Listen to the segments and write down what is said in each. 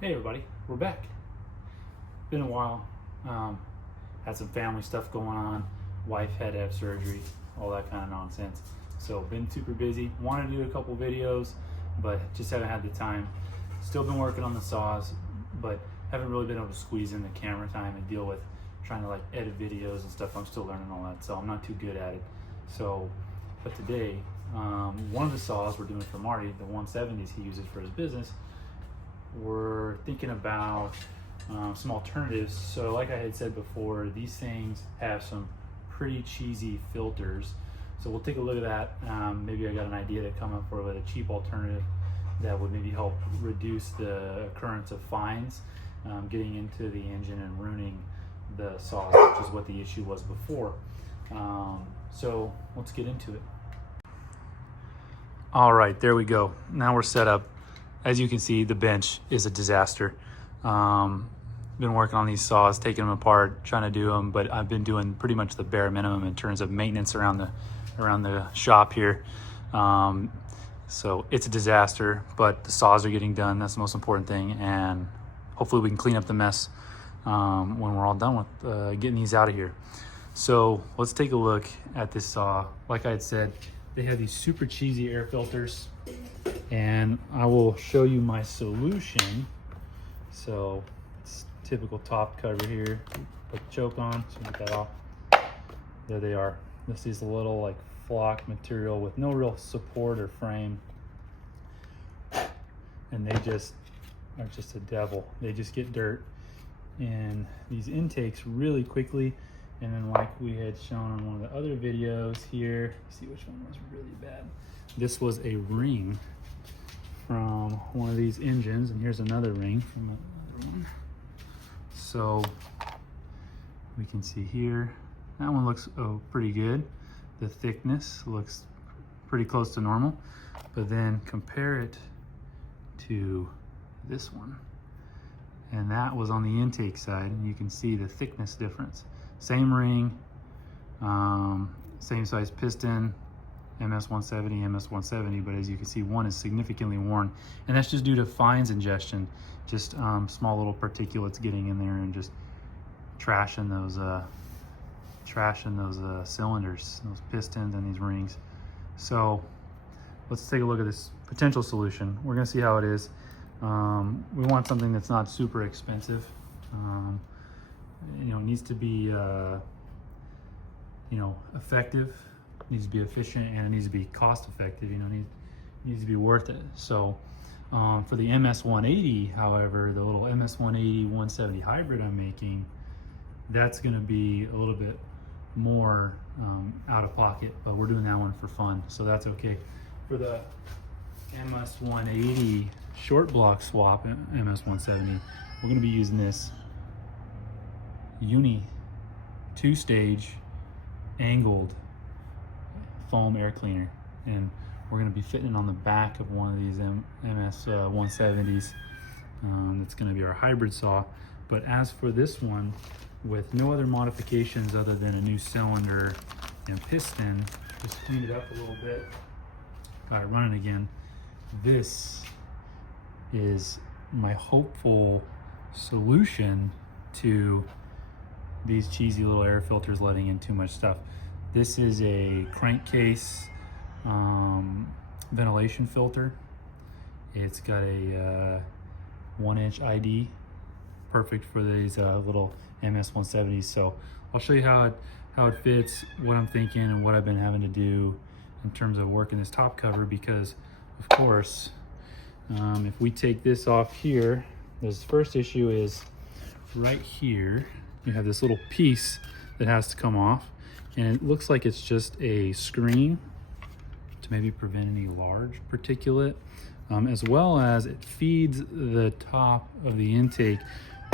Hey everybody, we're back. Been a while. Had some family stuff going on. Wife had to have surgery, all that kind of nonsense. So been super busy. Wanted to do a couple videos, but just haven't had the time. Still been working on the saws, but haven't really been able to squeeze in the camera time and deal with trying to like edit videos and stuff. I'm still learning all that, so I'm not too good at it. But today, one of the saws we're doing for Marty, the 170s he uses for his business, we're thinking about some alternatives. So like I had said before, these things have some pretty cheesy filters. So we'll take a look at that. Maybe I got an idea to come up with a cheap alternative that would maybe help reduce the occurrence of fines getting into the engine and ruining the saws, which is what the issue was before. So let's get into it. All right, there we go. Now we're set up. As you can see, the bench is a disaster. Been working on these saws, taking them apart, trying to do them, but I've been doing pretty much the bare minimum in terms of maintenance around the shop here. So it's a disaster, but the saws are getting done. That's the most important thing, and hopefully we can clean up the mess when we're all done with getting these out of here. So let's take a look at this saw. Like I had said, they have these super cheesy air filters, and I will show you my solution. So it's typical top cover here. Put the choke on, so get that off. There they are. This is a little like flock material with no real support or frame, and they just are just a devil. They just get dirt in these intakes really quickly. And then like we had shown on one of the other videos here, see which one was really bad. This was a ring from one of these engines, and here's another ring from another one. So we can see here, that one looks pretty good. The thickness looks pretty close to normal, but then compare it to this one. And that was on the intake side, and you can see the thickness difference. Same ring, same size piston, MS170, MS170, but as you can see, one is significantly worn, and that's just due to fines ingestion, just small little particulates getting in there and just trashing those cylinders, those pistons and these rings. So let's take a look at this potential solution. We're gonna see how it is. We want something that's not super expensive. It needs to be effective, needs to be efficient, and it needs to be cost effective. It needs to be worth it. So for the MS180, however, the little MS180 170 hybrid I'm making, that's going to be a little bit more out of pocket, but we're doing that one for fun, so that's okay. For the MS180 short block swap MS170, we're going to be using this Uni 2-stage angled foam air cleaner, and we're going to be fitting it on the back of one of these MS170s. That's going to be our hybrid saw. But as for this one, with no other modifications other than a new cylinder and piston, just cleaned it up a little bit, got it running again. This is my hopeful solution to these cheesy little air filters letting in too much stuff. This is a crankcase ventilation filter. It's got a 1-inch ID, perfect for these little MS170s. So I'll show you how it fits, what I'm thinking, and what I've been having to do in terms of working this top cover, because of course, if we take this off here, this first issue is right here. You have this little piece that has to come off, and it looks like it's just a screen to maybe prevent any large particulate, as well as it feeds the top of the intake,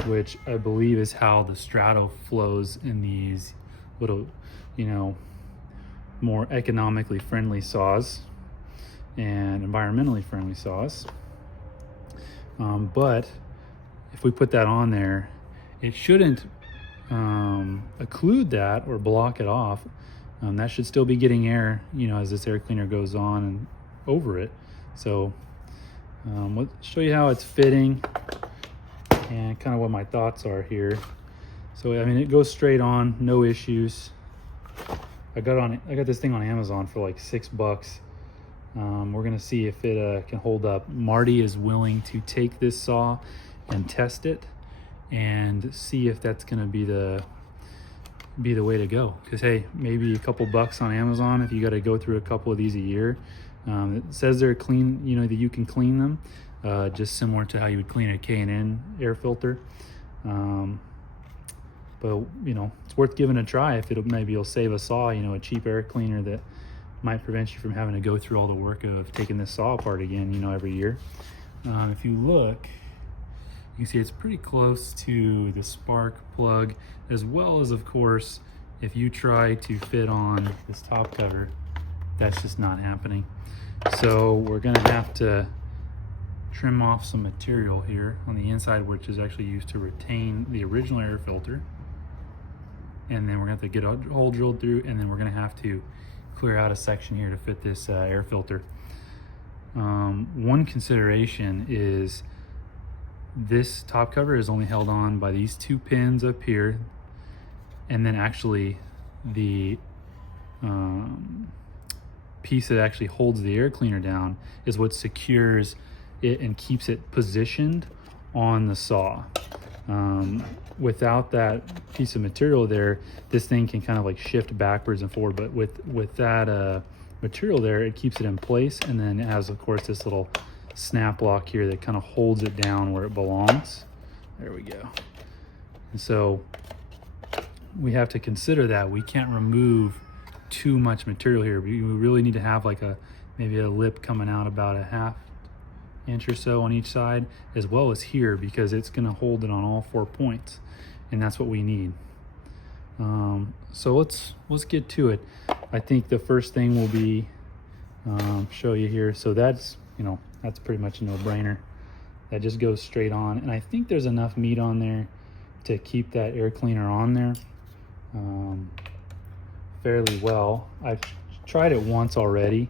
which I believe is how the strato flows in these little, more economically friendly saws and environmentally friendly saws. But if we put that on there, it shouldn't occlude that or block it off. That should still be getting air, as this air cleaner goes on and over it. So let's show you how it's fitting. and kind of what my thoughts are here. So I mean, it goes straight on, no issues. I got this thing on Amazon for like $6. We're gonna see if it can hold up. Marty is willing to take this saw and test it and see if that's gonna be the way to go. Because hey, maybe a couple bucks on Amazon if you got to go through a couple of these a year. It says they're clean, you know, that you can clean them, just similar to how you would clean a K&N air filter. But you know, it's worth giving a try. If maybe you'll save a saw, you know, a cheap air cleaner that might prevent you from having to go through all the work of taking this saw apart again, you know, every year. If you look, you can see it's pretty close to the spark plug, as well as, of course, if you try to fit on this top cover, that's just not happening. So we're gonna have to trim off some material here on the inside, which is actually used to retain the original air filter. And then we're gonna have to get a hole drilled through, and then we're gonna have to clear out a section here to fit this air filter. One consideration is this top cover is only held on by these 2 pins up here, and then actually the piece that actually holds the air cleaner down is what secures it and keeps it positioned on the saw. Without that piece of material there, this thing can kind of like shift backwards and forward, but with that material there, it keeps it in place, and then it has, of course, this little snap lock here that kind of holds it down where it belongs. There we go. And so we have to consider that we can't remove too much material here. We really need to have like maybe a lip coming out about a 1/2 inch or so on each side, as well as here, because it's going to hold it on all 4 points, and that's what we need. So let's get to it. I think the first thing will be show you here. So that's, you know, that's pretty much a no-brainer. That just goes straight on, and I think there's enough meat on there to keep that air cleaner on there fairly well. I've tried it once already,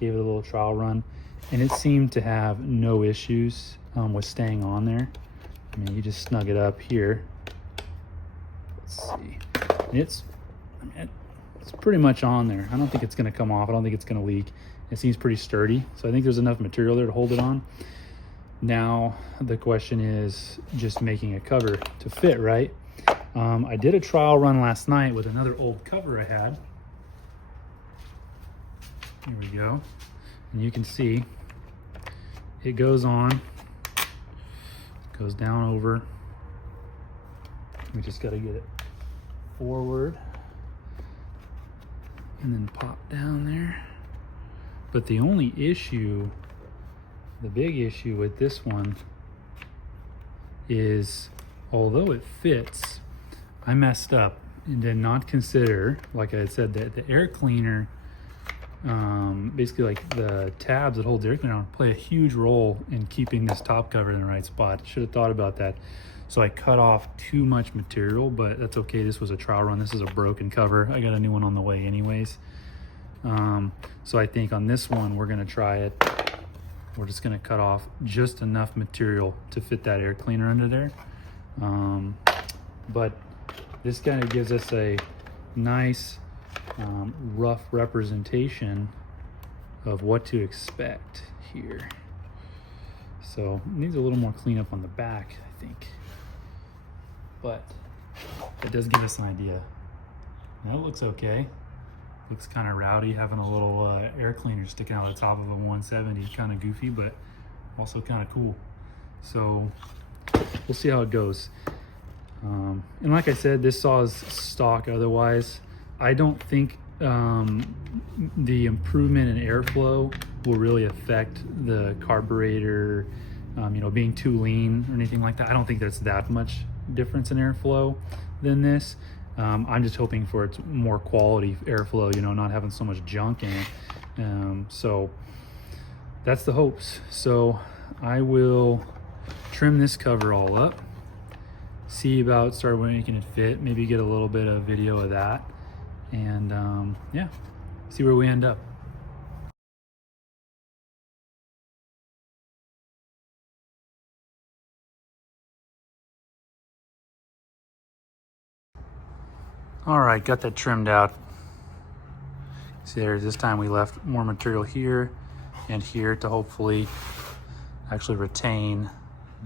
gave it a little trial run, and it seemed to have no issues with staying on there. I mean, you just snug it up here. Let's see. It's pretty much on there. I don't think it's going to come off. I don't think it's going to leak. It seems pretty sturdy, so I think there's enough material there to hold it on. Now the question is just making a cover to fit, right? I did a trial run last night with another old cover I had. Here we go. And you can see it goes on, goes down over. We just got to get it forward and then pop down there. But the only issue, the big issue with this one is, although it fits, I messed up and did not consider, like I had said, that the air cleaner, basically like the tabs that hold the air cleaner on, play a huge role in keeping this top cover in the right spot. Should have thought about that. So I cut off too much material, but that's okay. This was a trial run. This is a broken cover. I got a new one on the way anyways. So I think on this one, we're gonna try it. We're just gonna cut off just enough material to fit that air cleaner under there. But this kind of gives us a nice rough representation of what to expect here. So it needs a little more cleanup on the back, I think. But it does give us an idea. Now it looks okay. Looks kind of rowdy, having a little air cleaner sticking out the top of a 170. Kind of goofy, but also kind of cool. So we'll see how it goes. And like I said, this saw is stock otherwise. I don't think the improvement in airflow will really affect the carburetor, you know, being too lean or anything like that. I don't think there's that much difference in airflow than this. I'm just hoping for its more quality airflow, you know, not having so much junk in it. So that's the hopes. So I will trim this cover all up, see about start making it fit, maybe get a little bit of video of that, and yeah, see where we end up. All right, got that trimmed out. See there, this time we left more material here and here to hopefully actually retain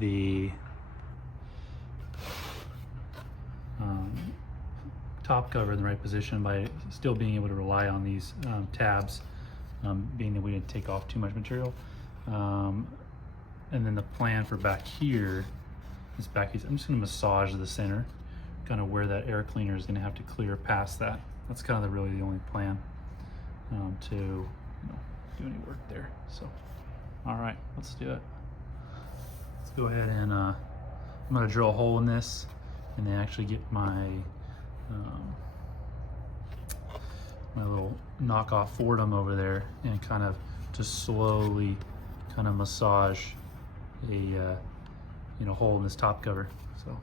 the top cover in the right position by still being able to rely on these tabs, being that we didn't take off too much material. And then the plan for back here is I'm just going to massage the center, kind of where that air cleaner is going to have to clear past that. That's kind of really the only plan to do any work there. So, all right, let's do it. Let's go ahead and I'm going to drill a hole in this and then actually get my my little knockoff Fordham over there and kind of just slowly kind of massage a hole in this top cover. So.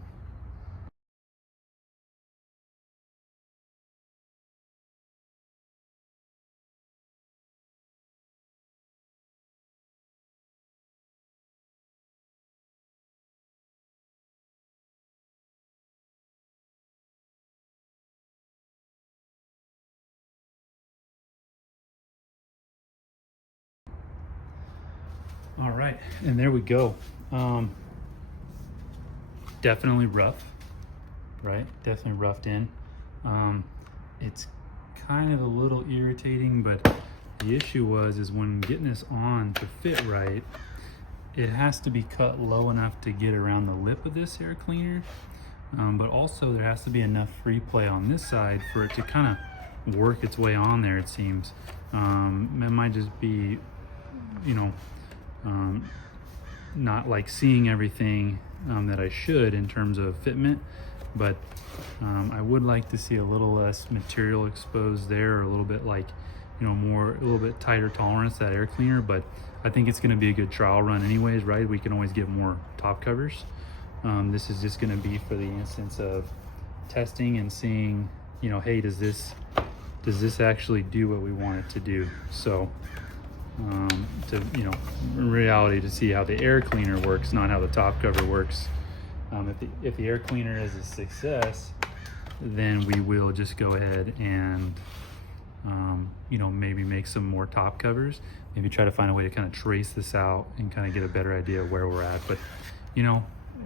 All right, and there we go. Definitely rough, right? Definitely roughed in. It's kind of a little irritating, but the issue is when getting this on to fit right, it has to be cut low enough to get around the lip of this air cleaner, but also there has to be enough free play on this side for it to kind of work its way on there, it seems. It might just be, not like seeing everything that I should in terms of fitment, but I would like to see a little less material exposed there, or a little bit like, a little bit tighter tolerance, that air cleaner. But I think it's going to be a good trial run anyways, right? We can always get more top covers. This is just going to be for the instance of testing and seeing, hey, does this actually do what we want it to do? So in reality, to see how the air cleaner works, not how the top cover works. If the air cleaner is a success, then we will just go ahead and maybe make some more top covers, maybe try to find a way to kind of trace this out and kind of get a better idea of where we're at. But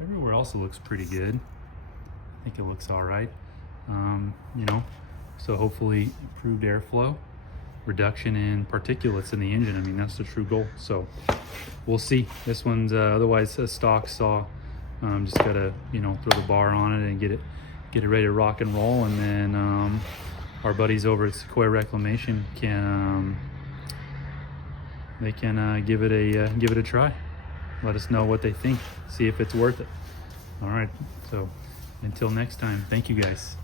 everywhere else it looks pretty good. I think it looks all right. So hopefully improved airflow, reduction in particulates in the engine. I mean, that's the true goal. So we'll see. This one's otherwise a stock saw. Just gotta throw the bar on it and get it ready to rock and roll. And then our buddies over at Sequoia Reclamation can give it a try. Let us know what they think. See if it's worth it. All right. So until next time, thank you guys.